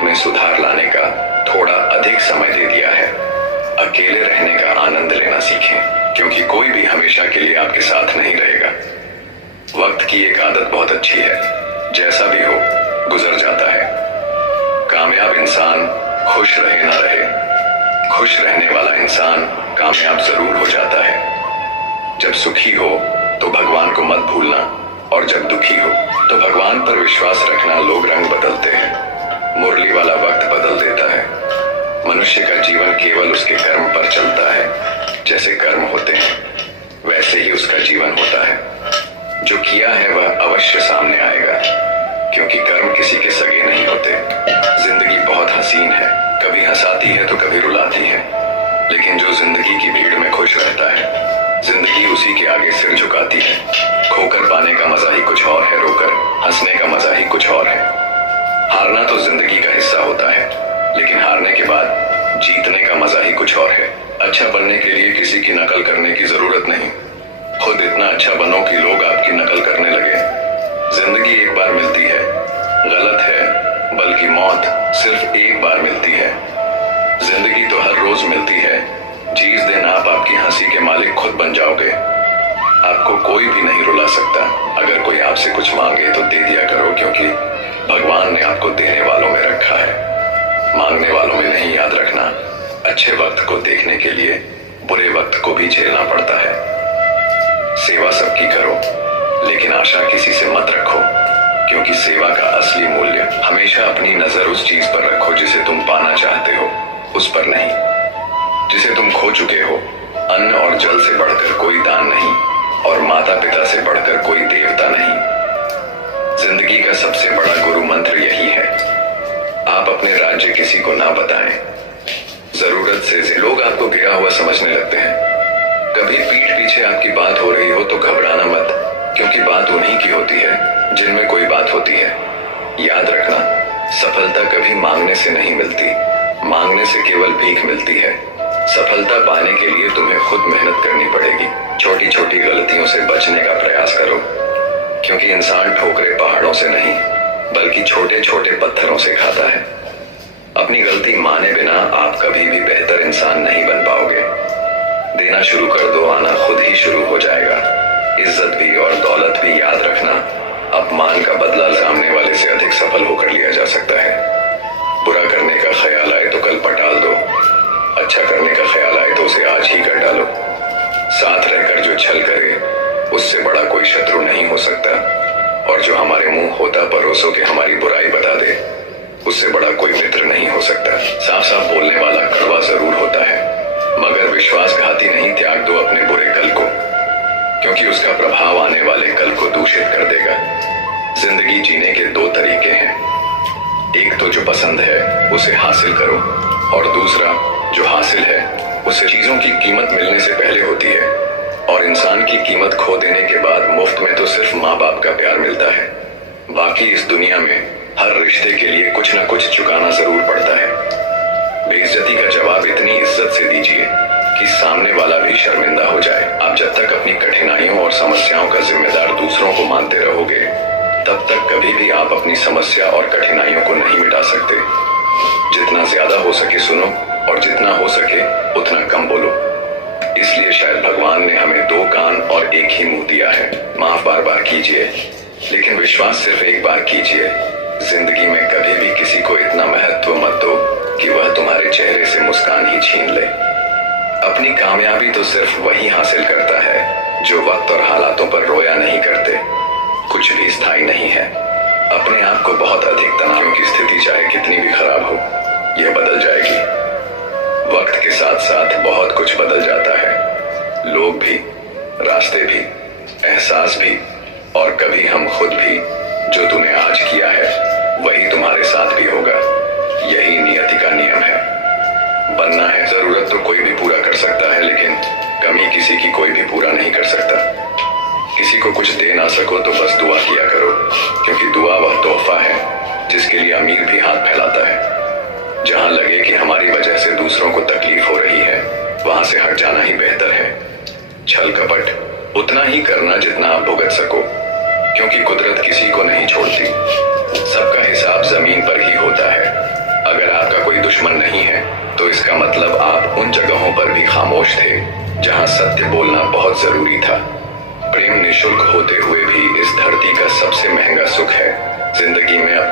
खुद में सुधार लाने का थोड़ा अधिक समय दे दिया है। अकेले रहने का आनंद लेना सीखें, क्योंकि कोई भी हमेशा के लिए आपके साथ नहीं रहेगा। वक्त की एक आदत बहुत अच्छी है, जैसा भी हो गुजर जाता है। कामयाब इंसान खुश रहे ना रहे, खुश रहने वाला इंसान कामयाब जरूर हो जाता है। जब सुखी हो तो भगवान को मत भूलना, और जब दुखी हो तो भगवान पर विश्वास रखना। लोग रंग बदलते हैं, मुरली वाला वक्त बदल देता है। मनुष्य का जीवन केवल उसके कर्म पर चलता है। जैसे कर्म होते हैं वैसे ही उसका जीवन होता है। जो किया है वह अवश्य सामने आएगा, क्योंकि कर्म किसी के सगे नहीं होते। जिंदगी बहुत हसीन है, कभी हंसाती है तो कभी रुलाती है, लेकिन जो जिंदगी की भीड़ में खुश रहता है, जिंदगी उसी के आगे सिर झुकाती है। खोकर पाने का मजा ही कुछ और है, रोकर हंसने का मजा ही कुछ और है। हारना तो जिंदगी का हिस्सा होता है, लेकिन हारने के बाद जीतने का मजा ही कुछ और है। अच्छा बनने के लिए किसी की नकल करने की जरूरत नहीं, खुद इतना अच्छा बनो कि लोग आपकी नकल करने लगे। जिंदगी एक बार मिलती है, गलत है, बल्कि मौत सिर्फ एक बार मिलती है। जिंदगी तो हर रोज मिलती है, जिस दिन आप आपकी हंसी के मालिक खुद बन जाओगे। आपको कोई भी नहीं रुला सकता। अगर कोई आपसे कुछ मांगे तो दे दिया करो, क्योंकि भगवान ने आपको देने वालों में रखा है, मांगने वालों में नहीं। याद रखना, अच्छे वक्त को देखने के लिए बुरे वक्त को भी झेलना पड़ता है। सेवा सबकी करो, लेकिन आशा किसी से मत रखो, क्योंकि सेवा का असली मूल्य हमेशा अपनी नजर उस चीज पर रखो जिसे तुम पाना चाहते हो, उस पर नहीं जिसे तुम खो चुके हो। अन्न और जल से बढ़कर कोई दान नहीं, और माता पिता से बढ़कर कोई देवता नहीं। जिंदगी का सबसे बड़ा गुरु मंत्र यही है, आप अपने राज्य किसी को ना बताएं। जरूरत से लोग आपको गिरा हुआ समझने लगते हैं। कभी पीठ पीछे आपकी बात हो रही हो तो घबराना मत, क्योंकि बात उन्हीं की होती है जिनमें कोई बात होती है। याद रखना, सफलता कभी मांगने से नहीं मिलती, मांगने से केवल भीख मिलती है। सफलता पाने के लिए तुम्हें खुद मेहनत करनी पड़ेगी। छोटी छोटी गलतियों से बचने का प्रयास करो, क्योंकि इंसान ठोकरे पहाड़ों से नहीं बल्कि छोटे छोटे पत्थरों से खाता है। अपनी गलती माने बिना आप कभी भी बेहतर इंसान नहीं बन पाओगे। देना शुरू कर दो, आना खुद ही शुरू हो जाएगा। इज्जत भी और दौलत भी। याद रखना, अपमान का बदला सामने वाले से अधिक सफल होकर लिया जा सकता है। बुरा करने का ख्याल आए तो कल पटाल दो, अच्छा करने का ख्याल आए तो उसे आज ही कर डालो। साथ रहकर जो छल करे उससे बड़ा कोई शत्रु नहीं हो सकता, और जो हमारे मुंह होता परोसों के हमारी बुराई बता दे, उससे बड़ा कोई मित्र नहीं हो सकता। साफ साफ बोलने वाला कड़वा जरूर होता है, मगर विश्वासघाती नहीं। त्याग दो अपने बुरे कल को, क्योंकि उसका प्रभाव आने वाले कल को दूषित कर देगा। जिंदगी जीने के दो तरीके हैं, एक तो जो पसंद है उसे हासिल करो, और दूसरा जो हासिल है उसे चीजों की कीमत मिलने से पहले होती है, और इंसान की कीमत खो देने के बाद मुफ्त में तो सिर्फ माँ बाप का प्यार मिलता है। बाकी इस दुनिया में हर रिश्ते के लिए कुछ ना कुछ चुकाना जरूर पड़ता है। बेइज्जती का जवाब इतनी इज्जत से दीजिए कि सामने वाला भी शर्मिंदा हो जाए। आप जब तक अपनी कठिनाइयों और समस्याओं का जिम्मेदार दूसरों को मानते रहोगे, तब तक कभी भी आप अपनी समस्या और कठिनाइयों को नहीं मिटा सकते। जितना ज्यादा हो सके सुनो, और जितना हो सके उतना कम बोलो। इसलिए शायद भगवान ने हमें दो कान और एक ही मुंह दिया है। माफ बार बार कीजिए, लेकिन विश्वास सिर्फ एक बार कीजिए। जिंदगी में कभी भी किसी को इतना महत्व मत दो कि वह तुम्हारे चेहरे से मुस्कान ही छीन ले। अपनी कामयाबी तो सिर्फ वही हासिल करता है जो वक्त और हालातों पर रोया नहीं करते। कुछ भी स्थायी नहीं है। अपने आप को बहुत अधिक तनाव की स्थिति चाहे कितनी भी खराब हो, यह बदल जाएगी। वक्त के साथ साथ बहुत कुछ बदल जाता है, लोग भी, रास्ते भी, एहसास भी, और कभी हम खुद भी। जो तूने आज किया है वही तुम्हारे साथ भी होगा। यही नियति का नियम है। बनना है, जरूरत तो कोई भी पूरा कर सकता है, लेकिन कमी किसी की कोई भी पूरा नहीं कर सकता। किसी को कुछ दे ना सको तो बस दुआ किया करो, क्योंकि दुआ वह तोहफा है जिसके लिए अमीर भी हाथ फैलाता है। जहां लगे कि हमारी वजह से दूसरों को तकलीफ हो रही है, वहां से हट जाना ही बेहतर है। छल कपट उतना ही करना जितना आप भुगत सको, क्योंकि कुदरत किसी को नहीं छोड़ती। सबका हिसाब जमीन पर ही होता है।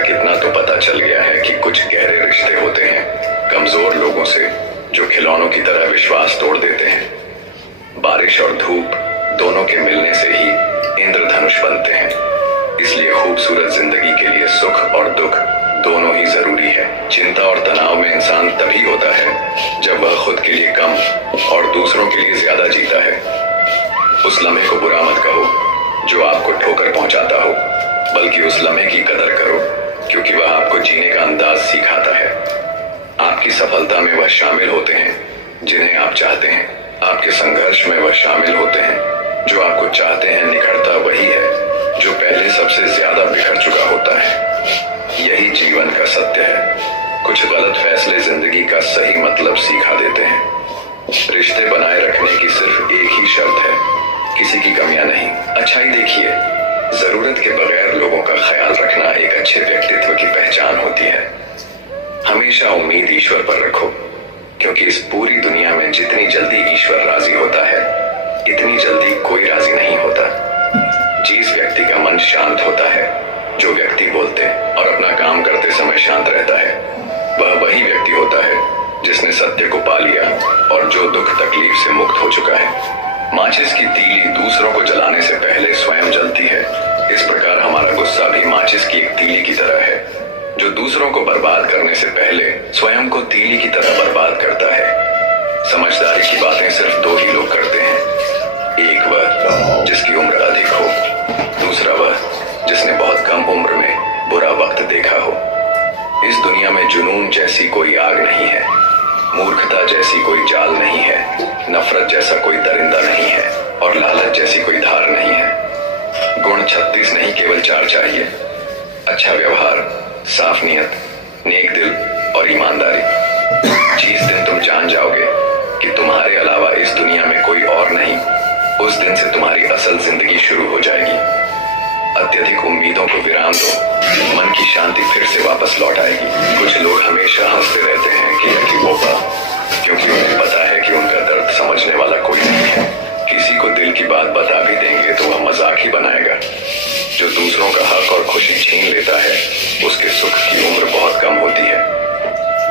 तक इतना तो पता चल गया है कि कुछ गहरे रिश्ते होते हैं कमजोर लोगों से, जो खिलौनों की तरह विश्वास तोड़ देते हैं। बारिश और धूप दोनों के मिलने से ही इंद्रधनुष बनते हैं। इसलिए खूबसूरत जिंदगी के लिए सुख और दुख दोनों ही जरूरी है। चिंता और तनाव में इंसान तभी होता है जब वह खुद के लिए कम और दूसरों के लिए ज्यादा जीता है। उस लम्हे को बुरा मत कहो जो आपको ठोकर पहुंचाता हो, बल्कि उस लम्हे की कदर करो क्योंकि वह आपको जीने का अंदाज सिखाता है। आपकी सफलता में वह शामिल होते हैं जिन्हें आप चाहते हैं। आपके संघर्ष में वह शामिल होते हैं जो आपको चाहते हैं। निखरता वही है जो पहले सबसे ज्यादा बिखर चुका होता है। यही जीवन का सत्य है। कुछ गलत फैसले जिंदगी का सही मतलब सिखा देते हैं। रिश्ते बनाए रखने की सिर्फ एक ही शर्त है, किसी की कमियां नहीं। अच्छाई देखिए, जरूरत के बगैर लोगों का ख्याल रखना एक अच्छे व्यक्तित्व की पहचान होती है। हमेशा उम्मीद ईश्वर पर रखो, क्योंकि इस पूरी दुनिया में जितनी जल्दी ईश्वर राजी होता है, इतनी जल्दी कोई राजी नहीं होता। जिस व्यक्ति का मन शांत होता है, जो व्यक्ति बोलते और अपना काम करते समय शांत रहता है, वह वही व्यक्ति होता है जिसने सत्य को पा लिया और जो दुख तकलीफ से मुक्त हो चुका है। माचिस की तीली दूसरों को जलाने से पहले स्वयं जलती है। इस प्रकार हमारा गुस्सा भी माचिस की एक तीली की तरह है, जो दूसरों को बर्बाद करने से पहले स्वयं को तीली की तरह बर्बाद करता है। समझदारी की बातें सिर्फ दो ही लोग करते हैं, एक वह जिसकी उम्र अधिक हो, दूसरा वह जिसने बहुत कम उम्र में बुरा वक्त देखा हो। इस दुनिया में जुनून जैसी कोई आग नहीं है, मूर्खता जैसी कोई जाल नहीं है, नफरत जैसा कोई दरिंदा नहीं है और लालच जैसी कोई धार नहीं है। गुण 36 नहीं, केवल 4 चाहिए। अच्छा व्यवहार, साफ नियत, नेक दिल और ईमानदारी। जिस दिन तुम जान जाओगे कि तुम्हारे अलावा इस दुनिया में कोई और नहीं, उस दिन से तुम्हारी असल जिंदगी शुरू हो जाएगी। अत्यधिक उम्मीदों को विराम दो, मन की शांति फिर से वापस लौट आएगी। कुछ लोग हमेशा हंसते रहते हैं कि बोपा, क्योंकि उन्हें पता है कि उनका दर्द समझने वाला कोई नहीं है। किसी को दिल की बात बता भी देंगे तो वह मजाक ही बनाएगा। जो दूसरों का हक और खुशी छीन लेता है, उसके सुख की उम्र बहुत कम होती है।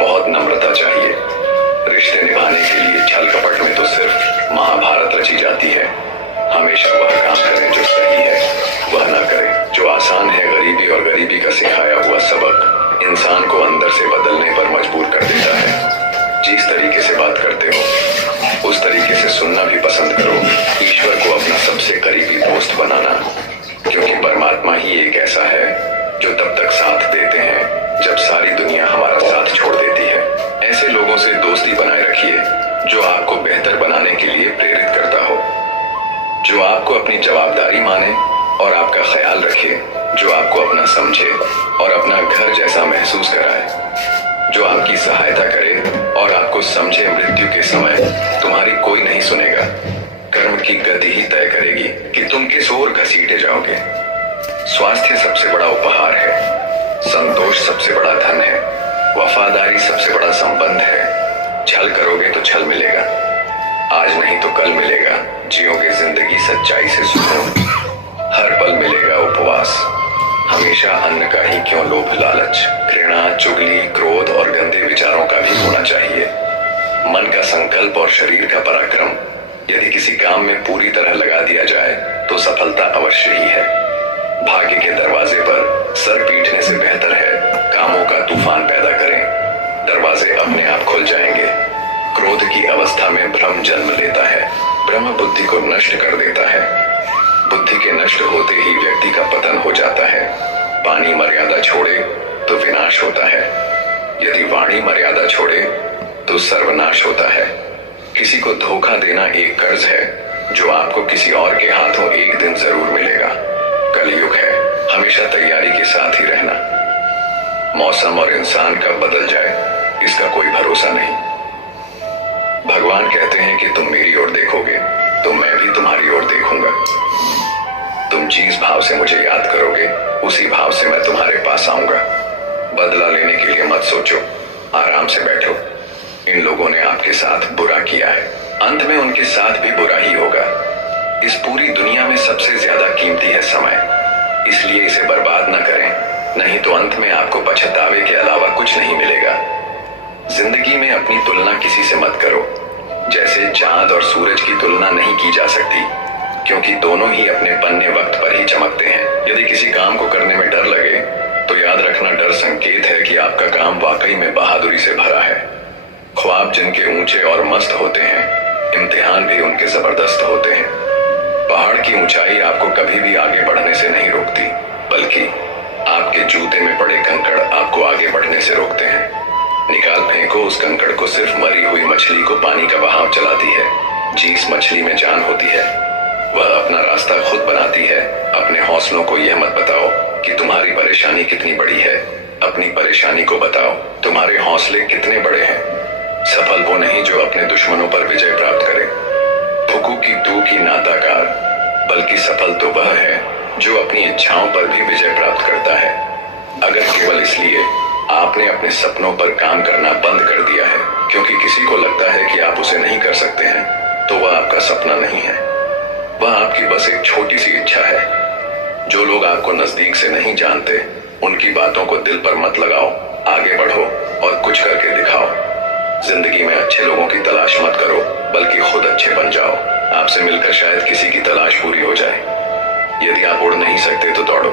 बहुत नम्रता चाहिए। रिश्ते निभाने के लिए छल कपट में तो सिर्फ महाभारत रची जाती है। हमेशा वह काम करें जो सही है, वह ना करें जो आसान है। गरीबी और गरीबी का सिखाया हुआ सबक इंसान को अंदर से बदलने पर मजबूर कर देता है। जिस तरीके से बात करते हो, उस तरीके से सुनना भी पसंद करो। ईश्वर को अपना सबसे करीबी दोस्त बनाना, क्योंकि परमात्मा ही एक ऐसा है जो तब तक साथ देते हैं जब सारी दुनिया हमारा साथ छोड़ देती है। ऐसे लोगों से दोस्ती बनाए रखिए जो आपको बेहतर बनाने के लिए प्रेरित करता हो, जो आपको अपनी जवाबदारी माने और आपका ख्याल रखे, जो आपको अपना समझे और अपना घर जैसा महसूस कराए, जो आपकी सहायता करे और आपको समझे। मृत्यु के समय तुम्हारी कोई नहीं सुनेगा। कर्म की गति ही तय करेगी कि तुम किस ओर घसीटे जाओगे। स्वास्थ्य सबसे बड़ा उपहार है, संतोष सबसे बड़ा धन है, वफादारी सबसे बड़ा संबंध है। छल करोगे तो छल मिलेगा, आज नहीं तो कल मिलेगा। जियोगे जिंदगी सच्चाई से सुनो, हर पल मिलेगा उपवास। हमेशा अन्न का ही क्यों लोभ लालच, घृणा, चुगली, क्रोध और गंदे विचारों का भी होना चाहिए। मन का संकल्प और शरीर का पराक्रम यदि किसी काम में पूरी तरह लगा दिया जाए तो सफलता अवश्य ही है। भाग्य के दरवाजे पर सर पीटने से बेहतर है कामों का तूफान पैदा करें। दरवाजे अपने आप खुल जाएंगे। क्रोध की अवस्था में भ्रम जन्म लेता है। भ्रम बुद्धि को नष्ट कर देता है। बुद्धि के नष्ट होते ही व्यक्ति का पतन हो जाता है। पानी मर्यादा छोड़े तो विनाश होता है, यदि वाणी मर्यादा छोड़े तो सर्वनाश होता है। किसी को धोखा देना एक कर्ज है जो आपको किसी और के हाथों एक दिन जरूर मिलेगा। कलयुग है, हमेशा तैयारी के साथ ही रहना। मौसम और इंसान कब बदल जाए इसका कोई भरोसा नहीं। भगवान कहते हैं कि तुम मेरी ओर देखोगे तो मैं भी तुम्हारी ओर देखूंगा। तुम जिस भाव से मुझे याद करोगे उसी भाव से मैं तुम्हारे पास आऊंगा। बदला लेने के लिए मत सोचो, आराम से बैठो। इन लोगों ने आपके साथ बुरा किया है, अंत में उनके साथ भी बुरा ही होगा। इस पूरी दुनिया में सबसे ज्यादा कीमती है समय, इसलिए इसे बर्बाद न करें। नहीं तो अंत में आपको पछतावे के अलावा कुछ नहीं मिलेगा। जिंदगी में अपनी तुलना किसी से मत करो। जैसे चांद और सूरज की तुलना नहीं की जा सकती, क्योंकि दोनों ही अपने पन्ने वक्त पर ही चमकते हैं। यदि किसी काम को करने में डर लगे तो याद रखना, डर संकेत है कि आपका काम वाकई में बहादुरी से भरा है। ख्वाब जिनके ऊंचे और मस्त होते हैं, इम्तिहान भी उनके जबरदस्त होते हैं। पहाड़ की ऊंचाई आपको कभी भी आगे बढ़ने से नहीं रोकती, बल्कि आपके जूते में पड़े कंकड़ आपको आगे बढ़ने से रोकते हैं। निकाल फेंको उस कंकड़ को, सिर्फ मरी हुई मछली को पानी का बहाव चलाती है। जिस मछली में जान होती है वह अपना रास्ता खुद बनाती है। अपने हौसलों को यह मत बताओ कि तुम्हारी परेशानी कितनी बड़ी है, अपनी परेशानी को बताओ तुम्हारे हौसले कितने बड़े हैं। सफल वो नहीं जो अपने दुश्मनों पर विजय प्राप्त करे, फुकू की तू की नाताकार, बल्कि सफल तो वह है जो अपनी इच्छाओं पर भी विजय प्राप्त करता है। अगर केवल इसलिए आपने अपने सपनों पर काम करना बंद कर दिया है क्योंकि किसी को लगता है कि आप उसे नहीं कर सकते हैं, तो वह आपका सपना नहीं है, वह आपकी बस एक छोटी सी इच्छा है। जो लोग आपको नजदीक से नहीं जानते, उनकी बातों को दिल पर मत लगाओ, आगे बढ़ो और कुछ करके दिखाओ। जिंदगी में अच्छे लोगों की तलाश मत करो, बल्कि खुद अच्छे बन जाओ। आपसे मिलकर शायद किसी की तलाश पूरी हो जाए। यदि आप उड़ नहीं सकते तो दौड़ो,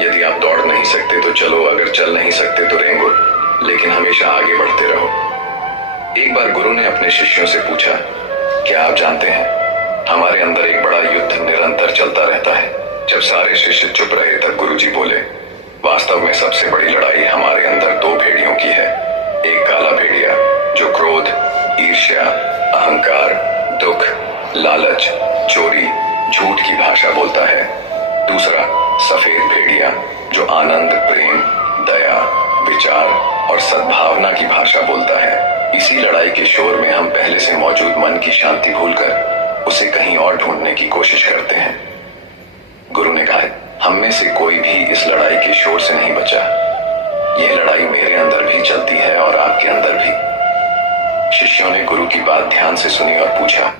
यदि आप दौड़ नहीं सकते तो चलो, अगर चल नहीं सकते तो रेंगो, लेकिन हमेशा आगे बढ़ते रहो। एक बार गुरु ने अपने शिष्यों से पूछा, क्या आप जानते हैं हमारे अंदर एक बड़ा युद्ध निरंतर चलता रहता है। जब सारे शिष्य चुप रहे तब गुरुजी बोले, वास्तव में सबसे बड़ी लड़ाई हमारे अंदर दो भेड़ियों की है। एक काला भेड़िया जो क्रोध, ईर्ष्या, अहंकार, दुख, लालच, चोरी, झूठ की भाषा बोलता है। दूसरा सफेद भेड़िया जो आनंद, प्रेम, दया, विचार और सद्भावना की भाषा बोलता है। इसी लड़ाई के शोर में हम पहले से मौजूद मन की शांति भूलकर उसे कहीं और ढूंढने की कोशिश करते हैं। गुरु ने कहा, हम में से कोई भी इस लड़ाई के शोर से नहीं बचा। यह लड़ाई मेरे अंदर भी चलती है और आपके अंदर भी। शिष्यों ने गुरु की बात ध्यान से सुनी और पूछा,